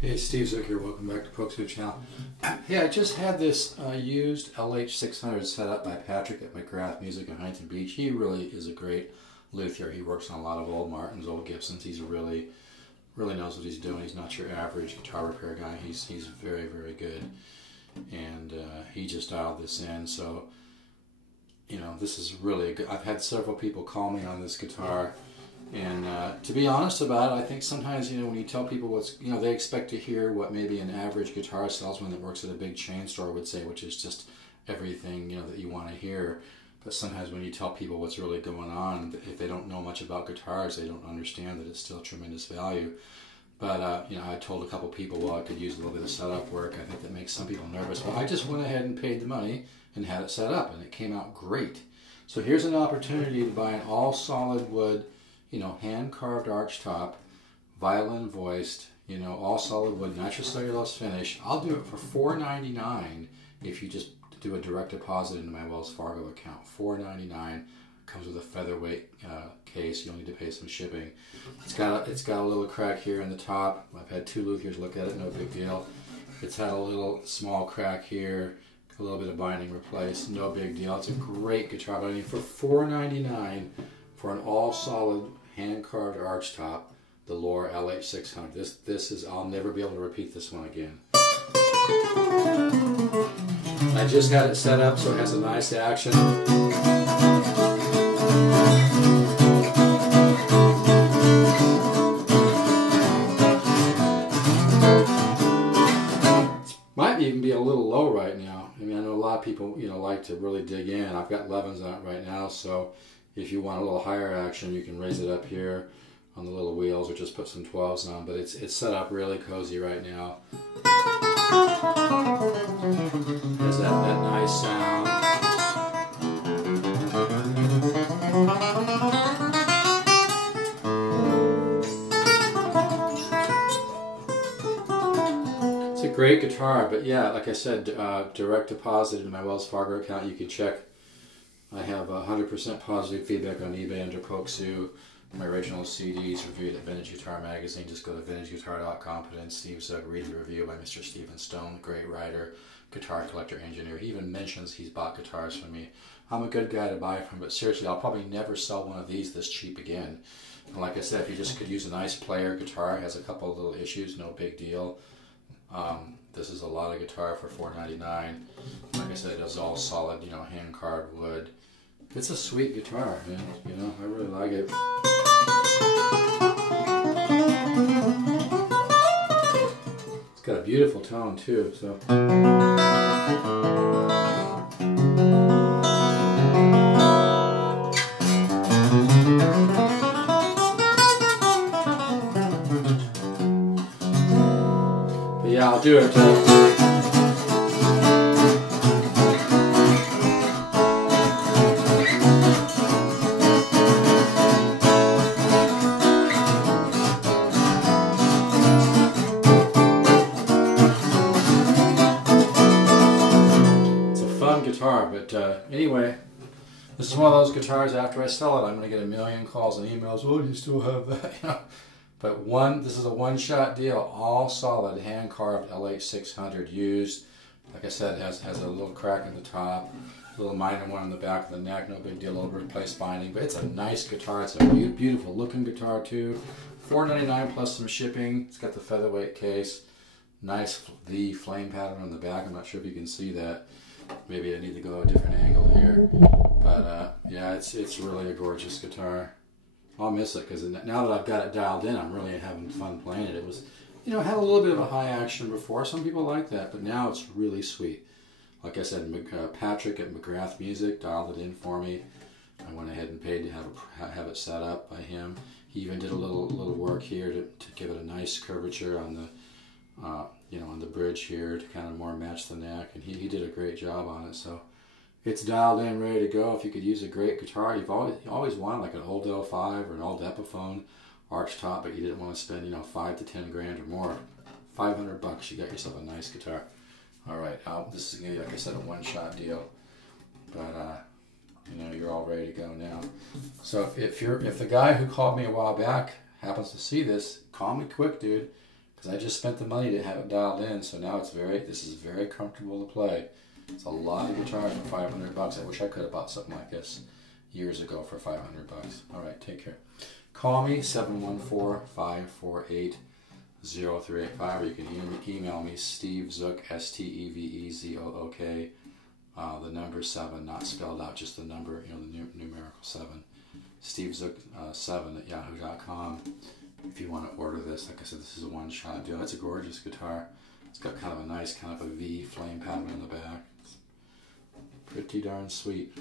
Hey, Steve Zook here. Welcome back to Pokes channel. Hey, I just had this used LH-600 set up by Patrick at McGrath Music in Huntington Beach. He really is a great luthier. He works on a lot of old Martins, old Gibsons. He's really knows what he's doing. He's not your average guitar repair guy. He's very, very good. And he just dialed this in. So, you know, this is really good. I've had several people call me on this guitar. And to be honest about it, I think sometimes, you know, when you tell people what's, you know, they expect to hear what maybe an average guitar salesman that works at a big chain store would say, which is just everything, you know, that you want to hear. But sometimes when you tell people what's really going on, if they don't know much about guitars, they don't understand that it's still tremendous value. But, you know, I told a couple people, well, I could use a little bit of setup work. I think that makes some people nervous. But I just went ahead and paid the money and had it set up, and it came out great. So here's an opportunity to buy an all solid wood, you know, hand-carved archtop, violin voiced, you know, all solid wood, nitrocellulose finish. I'll do it for $4.99 if you just do a direct deposit into my Wells Fargo account. $4.99. Comes with a featherweight case. You only need to pay some shipping. It's got a little crack here in the top. I've had two luthiers look at it. No big deal. It's had a little small crack here. A little bit of binding replaced. No big deal. It's a great guitar. But I mean, for $4.99 for an all solid hand-carved archtop, the Loar LH-600. This is, I'll never be able to repeat this one again. I just had it set up so it has a nice action. Might even be a little low right now. I mean, I know a lot of people, you know, like to really dig in. I've got 11s on it right now, so if you want a little higher action, you can raise it up here on the little wheels or just put some 12s on, but it's set up really cozy right now. Has that nice sound. It's a great guitar, but yeah, like I said, direct deposit in my Wells Fargo account. You can check. I have 100% positive feedback on eBay under Pokesue. My original CDs reviewed at Vintage Guitar Magazine. Just go to vintageguitar.com, put in Steve Zook, read the review by Mr. Stephen Stone, great writer, guitar collector, engineer. He even mentions he's bought guitars from me. I'm a good guy to buy from, but seriously, I'll probably never sell one of these this cheap again. And like I said, if you just could use a nice player guitar, it has a couple of little issues, no big deal. This is a lot of guitar for $4.99. Like I said, it is all solid, you know, hand-carved wood. It's a sweet guitar, man. You know, I really like it. It's got a beautiful tone too, so. But yeah, I'll do it. Guitar, but anyway, this is one of those guitars. After I sell it, I'm going to get a million calls and emails. Oh, do you still have that? You know? But this is a one-shot deal, all solid, hand-carved LH-600 used. Like I said, it has a little crack in the top, a little minor one on the back of the neck. No big deal, over replace binding. But it's a nice guitar. It's a beautiful looking guitar too. $4.99 plus some shipping. It's got the featherweight case. Nice V flame pattern on the back. I'm not sure if you can see that. Maybe I need to go a different angle here, but yeah, it's really a gorgeous guitar. I'll miss it because now that I've got it dialed in, I'm really having fun playing it. It was, you know, it had a little bit of a high action before. Some people like that, but now it's really sweet. Like I said, Patrick at McGrath Music dialed it in for me. I went ahead and paid to have it set up by him. He even did a little work here to give it a nice curvature on the you know, on the bridge here to kind of more match the neck, and he did a great job on it. So it's dialed in, ready to go. If you could use a great guitar, you always wanted like an old L5 or an old Epiphone archtop, but you didn't want to spend, you know, 5 to 10 grand or more. $500, you got yourself a nice guitar. All right, this is gonna be, like I said, a one-shot deal, but you know, you're all ready to go now. So if the guy who called me a while back happens to see this, call me quick, dude, because I just spent the money to have it dialed in, so now this is very comfortable to play. It's a lot of guitar for 500 bucks. I wish I could have bought something like this years ago for 500 bucks. All right, take care. Call me, 714-548-0385, or you can email me, Steve Zook, STEVEZOOK. The number 7, not spelled out, just the number, the numerical 7. Steve Zook 7 at yahoo.com. If you want to order this, like I said, this is a one-shot deal. It's a gorgeous guitar. It's got kind of a nice kind of a V flame pattern in the back. It's pretty darn sweet.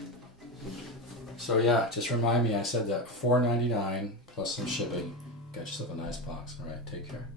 So yeah, just remind me, I said that $4.99 plus some shipping. Got yourself a nice box. All right, take care.